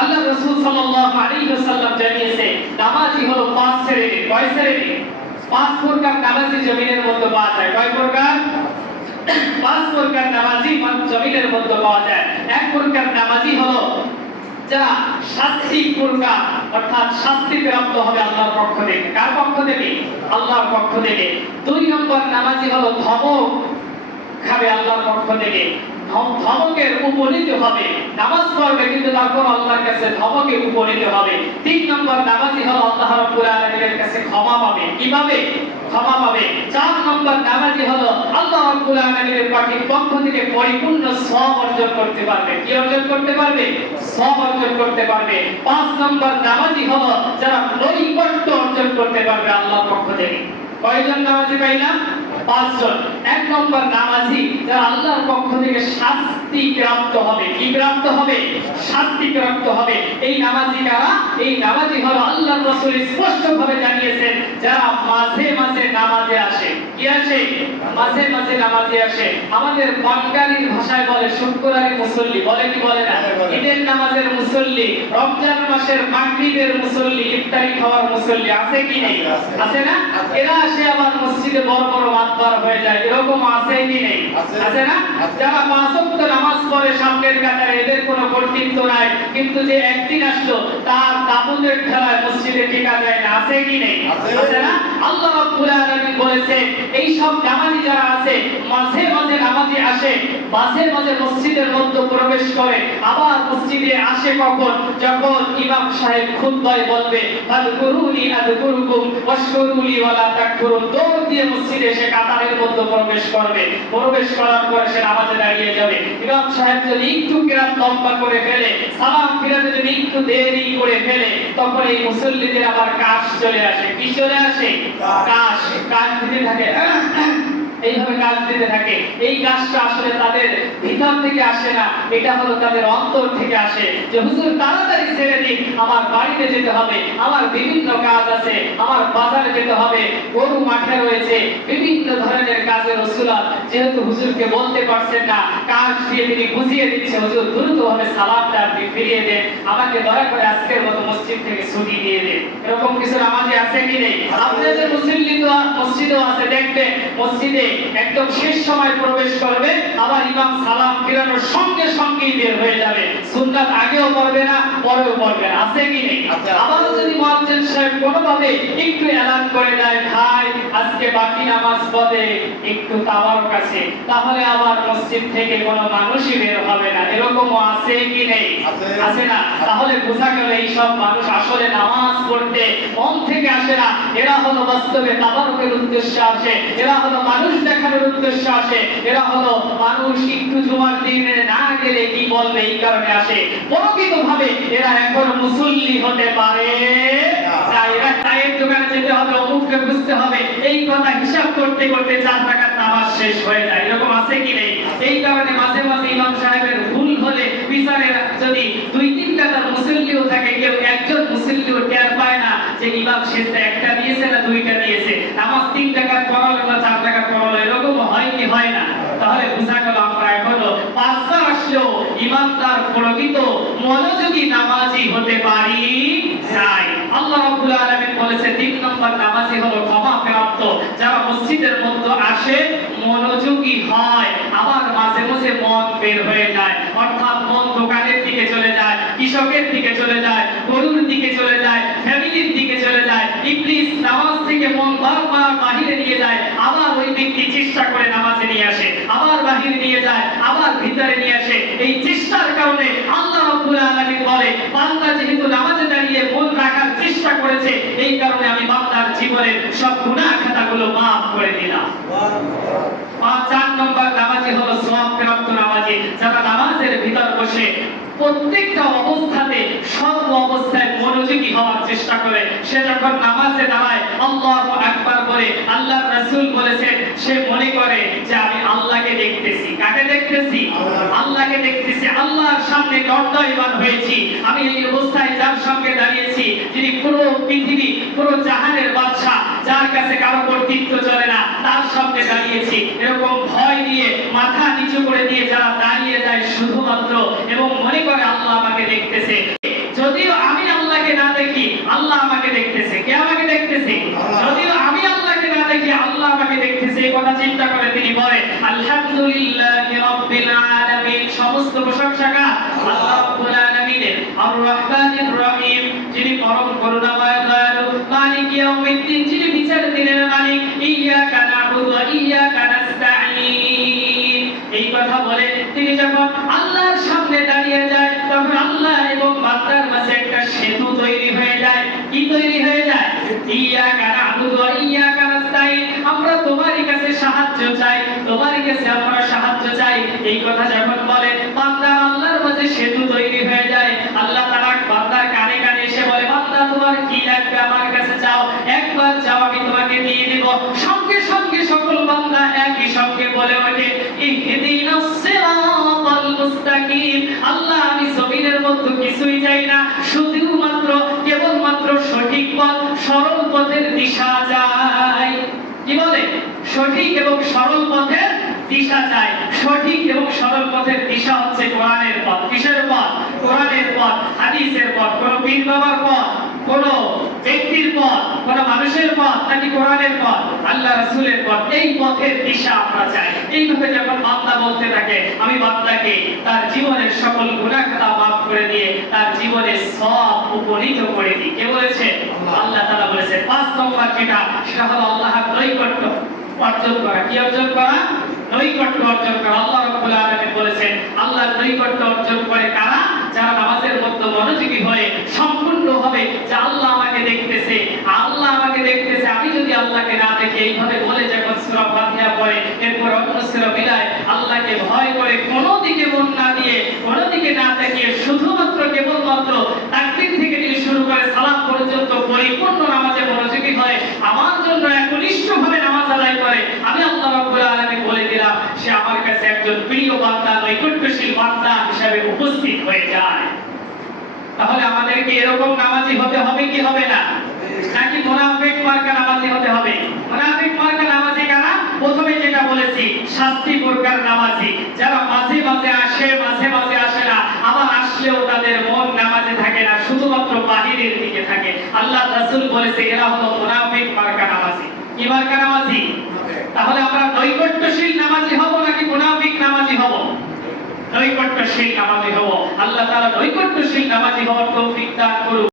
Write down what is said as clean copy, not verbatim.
আল্লাহ রাসূল সাল্লাল্লাহু আলাইহি ওয়াসাল্লাম জানিয়েছে নামাজি হলো পাঁচ শ্রেণীর। কয় শ্রেণী? পাঁচ প্রকার নামাজি জমিনের মধ্যে পাওয়া যায়। কয় প্রকার? পাঁচ প্রকার নামাজি জমিনের মধ্যে পাওয়া যায়। এক প্রকার নামাজি হলো যারা শাস্তি প্রকার, অর্থাৎ শাস্তি প্রাপ্ত হবে আল্লাহর পক্ষ থেকে। কার পক্ষ থেকে? আল্লাহর পক্ষ থেকে। দুই নম্বর নামাজি হলো ধমক খাবে আল্লাহর পক্ষ থেকে, ধমকের উপনীত হবে। নামাজ পড়বে কিন্তু তারপর আল্লাহর কাছে ধমকে উপনীত হবে। তিন নম্বর নামাজি হলো আল্লাহ রাব্বুল আলামিনের কাছে ক্ষমা পাবে। কি পাবে? ক্ষমা পাবে। চার নম্বর নামাজি হলো আল্লাহ রাব্বুল আলামিনের পক্ষ থেকে পরিপূর্ণ সওয়াব অর্জন করতে পারবে। কি অর্জন করতে পারবে? সওয়াব অর্জন করতে পারবে। পাঁচ নম্বর নামাজি হলো যারা নৈকট্য অর্জন করতে পারবে আল্লাহর পক্ষ থেকে। কয়জন নামাজি পাইলাম? পাঁচজন। এক নম্বর নামাজি যারা আল্লাহর পক্ষ থেকে শাস্তি প্রাপ্ত হবে। কি প্রাপ্ত হবে? শাস্তি প্রাপ্ত হবে। এই নামাজি কারা? এই নামাজি হলো আল্লাহর রাসূল স্পষ্টভাবে জানিয়েছেন যারা মাঝে মাঝে নামাজে আসে। কি আসে? মাঝে মাঝে নামাজে আসে। আমাদের বাঙালির ভাষায় বলে শুক্রবারের মুসল্লি। বলে কি বলে না? ঈদের নামাজের মুসল্লি, রমজান মাসের মাগরিবের মুসল্লি, ইফতারি খাওয়ার মুসল্লি আছে কি নেই? আছে না? এরা আসে আবার মসজিদে বড় বড় মাতবার হয়ে যায়। এরকম আছে কি নেই? আছে না? যারা পাঁচ ওয়াক্ত নামাজ পড়ে সামনের কাতারে, এদের কোনো কর্তৃত্ব নাই, কিন্তু যে একদিন আসলো তার তাবুতের ঠেলায় মসজিদে টিকা যায় না। আছে কি নেই? আছে না? আল্লাহ রাব্বুল আলামিন বলেছেন এই সব নামাজি যারা আছে মাঝে মাঝে নামাজি আসে, মাঝে মাঝে মসজিদের মধ্যে প্রবেশ করে, আবার মসজিদে আসে কখন? যখন ইমাম সাহেব খুতবায় বলবে আযকুরুনি আযকুরুকুম ওয়াশকুরুলি ওয়ালা তাকফুরুন, দৌড় দিয়ে মসজিদে এসে কাতারের মধ্যে প্রবেশ করবে। প্রবেশ করার পরে সে নামাজে দাঁড়িয়ে যাবে। ইমাম সাহেব যদি একটু কিরাত লম্বা করে ফেলে, সালাম ফিরাতে যদি একটু দেরি করে ফেলে, তখন এই মুসল্লিদের আবার কাশ চলে আসে। কি চলে আসে? কাশ। কাশ দিতে থাকে, এইভাবে কাজ দিতে থাকে। এই কাজটা আসলে তাদের ভিতর থেকে আসে না, এটা হলো তাদের অন্তর থেকে আসে যে হুজুর তাড়াতাড়ি ছেড়ে দিন, আমার বাড়িতে যেতে হবে, আমার বিভিন্ন কাজ আছে, আমার বাজারে যেতে হবে, গরু মাঠে রয়েছে, বিভিন্ন ধরনের কাজের ওসুলাত। যেহেতু হুজুরকে বলতে পারছেন না, কাজ দিয়ে তিনি বুঝিয়ে দিচ্ছে হুজুর দ্রুতভাবে সালাতটা আপনি ফিরিয়ে দেন, আমাকে দয়া করে আজকের মতো মসজিদ থেকে ছুটি দিয়ে দেন। এরকম কিছু নামাজি আছে কি নেই? আপনাদের মসজিদও আছে, দেখবেন মসজিদে একদম শেষ সময় প্রবেশ করবে, আবার ইমাম সালাম ফিরানোর সঙ্গে সঙ্গেই বের হয়ে যাবে। সুন্নাত আগেও পড়বে না, পরেও পড়বে না। আছে কি নেই? আবার যদি মুয়াজ্জিন সাহেব কোনোভাবে একটু এলান করে দেয় ভাই আজকে বাকি নামাজ পড়ে একটু তাওয়ারক আছে, তাহলে আবার মসজিদ থেকে কোনো মানুষই বের হবে না। এরকমও আছে কি নেই? আছে না? তাহলে বোঝা গেল এই সব মানুষ আসলে নামাজ পড়তে মন থেকে আসে না। এরা হলো বাস্তবে তাবারুকের উদ্দেশ্যে আসে, এরা হলো মানুষ দেখানোর উদ্দেশ্যে আসে, এরা হলো মানুষ একটু জুমার দিনে না গেলে কি বলবে এই কারণে আসে। প্রকৃতভাবে এরা এখন মুসল্লি হতে পারে না। এরা চায়ের দোকানে যেতে হবে, অমুককে বুঝতে হবে, এই কথা হিসাব করতে করতে 4 রাকাত নামাজ শেষ হয়ে যায়। এরকম আছে কি নেই? এই কারণে মাঝে মাঝে ইমাম সাহেবের ভুল হলে বিচারের যদি 2-3 কাতার মুসল্লিও থাকে, কেউ একজন মুসল্লিও টের পায় না যে ইমাম শেষে একটা দিয়েছে না 2টা দিয়েছে, নামাজ 3 রাকাত পড়ালো না 4 রাকাত পড়ালো, এরকম হয় কি হয় না? তাহলে বোঝা গেল আমরা এখনো 5বার আসলেও ইমানদার প্রকৃত মনোযোগী নামাজি হতে পারি নাই। আল্লাহ রাব্বুল আলামিন বলেছে 3 নম্বর নামাজি হলো ক্ষমা প্রাপ্ত, যারা মসজিদের মধ্যে আসে মনোযোগী হয়, আবার মাঝে মাঝে মন বের হয়ে যায়, অর্থাৎ মন দোকানের দিকে চলে যায়, কৃষকের দিকে চলে যায়, গরুর দিকে চলে যায়, ফ্যামিলির দিকে চলে যায়। ইবলিস নামাজ থেকে মন বারবার বাহিরে নিয়ে যায়, আবার ওই ব্যক্তি চেষ্টা করে নামাজে নিয়ে আসে, আবার বাহিরে নিয়ে যায়, আবার ভিতরে নিয়ে আসে। এই চেষ্টার কারণে আল্লাহ রাব্বুল আলামিন বলে বান্দা যেহেতু নামাজে দাঁড়িয়ে মন রাখার চেষ্টা করেছে, এই কারণে আমি বান্দার জীবনের সব গুনাহ খাতাগুলো maaf করে দিলাম। 4 নম্বর নামাজি হলো সওয়াব প্রাপ্ত নামাজি, যারা নামাজের ভিতর বসে প্রত্যেকটা অবস্থাতে সর্ব অবস্থায় মনোযোগী হওয়ার চেষ্টা করে। সে যখন নামাজে দাঁড়ায় আল্লাহু আকবার বলে, আল্লাহর রাসূল বলেছেন সে মনে করে যে আমি আল্লাহকে দেখতেছি। কাকে দেখতেছি? আল্লাহকে দেখতেছি। আল্লাহর সামনে দণ্ডায়মান হয়েছি। আমি এই অবস্থায় যার সঙ্গে দাঁড়িয়েছি, যিনি পুরো পৃথিবী পুরো জাহানের বাদশা, যার কাছে কারো কর্তৃত্ব চলে না, তার সামনে দাঁড়িয়েছি। এরকম ভয় নিয়ে মাথা নিচু করে দিয়ে যারা দাঁড়িয়ে যায় শুধুমাত্র এবং মনে করে আল্লাহ আমাকে দেখতেছে, কি তৈরি হয়ে যায়? ইয়াকা না'বুদু ওয়া ইয়াকা নাস্তাইন, আমরা তোমারই কাছে সাহায্য চাই, তোমারই কাছে আমরা সাহায্য চাই। এই কথা যখন বলে বান্দা আল্লাহর মাঝে সেতু তৈরি হয়ে যায়। আল্লাহ তাআলা বান্দার কানে কানে এসে বলে, বান্দা তোমার কি লাগবে আমার কাছে চাও, একবার চাও আমি তোমাকে দিয়ে দেব। সঙ্গে সঙ্গে সকল বান্দা একই সঙ্গে বলে ওঠে, ইহদিনাস সিরাতাল মুস্তাকিম। আল্লাহ আমি জমিনের মধ্যে কিছুই চাই না, শুধুমাত্র কেবলমাত্র সঠিক পথ, সরল পথের দিশা চাই। কি বলে? সঠিক এবং সরল পথের দিশা চাই। সঠিক এবং সরল পথের দিশা হচ্ছে কোরআনের পথ। কিসের পথ? কোরআনের পথ, হাদিসের পথ। কোন পীর বাবার পথ, কোন ব্যক্তির পথ, কোন মানুষের পথ, নাকি কোরআনের পথ, আল্লাহ রাসূলের পথ। এই পথের দিশা আমরা চাই। এইভাবে যখন বান্দা বলতে থাকে, আমি বান্দাকে তার জীবনের সকল গুনাহ খাতা মাফ করে দিয়ে তার জীবনে সওয়াব উপনীত করে দিই। কে বলেছে? আল্লাহ তাআলা বলেছে। ৫ নম্বর যেটা, সেটা হলো আল্লাহর নৈকট্য অর্জন করা। কি অর্জন করা? নৈকট্য অর্জন করা। আল্লাহ রাব্বুল আলামিন বলেছেন, আল্লাহর নৈকট্য অর্জন করে কারা? যারা নামাজের মধ্যে মনোযোগী হয়ে সম্পূর্ণভাবে যে আল্লাহ আমাকে দেখতেছে, আল্লাহ আমাকে দেখতেছে, আমি যদি আল্লাহকে না দেখি, এইভাবে বলে যখন সূরা ফাতিহা পড়ে, এরপর অন্য সূরা মিলায়, আল্লাহকে ভয় করে কোনো দিকে মন না দিয়ে, কোনো দিকে না তাকিয়ে শুধুমাত্র কেবলমাত্র তাকবীর থেকে নিয়ে শুরু করে সালাত পর্যন্ত পরিপূর্ণ নামাজে মনোযোগী হয়, আমার জন্য একনিষ্ঠভাবে নামাজ আদায় করে, আমি আল্লাহ রাব্বুল আলামিন বলে দিলাম, সে আমার কাছে একজন প্রিয় বান্দা, নৈকট্যশীল বান্দা হিসেবে উপস্থিত হয়ে যায়। তাহলে আমাদেরকে এরকম নামাজি হতে হবে কি হবে না? নাকি মুনাফিক মার্কা নামাজি হতে হবে? মুনাফিক মার্কা নামাজি কারা? প্রথমে যেটা বলেছি, শাস্তি প্রকার নামাজি, যারা মাঝে মাঝে আসে, মাঝে মাঝে আসে না, আবার আসলেও তাদের মন নামাজে থাকে না, শুধুমাত্র বাহিরের দিকে থাকে। আল্লাহ রাসূল বলেছে, এরা হলো মুনাফিক মার্কা নামাজি। কি মার্কা নামাজি? তাহলে আমরা নৈকট্যশীল নামাজি হব নাকি মুনাফিক নামাজি হব? নৈকট্যশীল নামাজি হব। আল্লাহ তাআলা নৈকট্যশীল নামাজি হওয়ার তৌফিক দান করুন।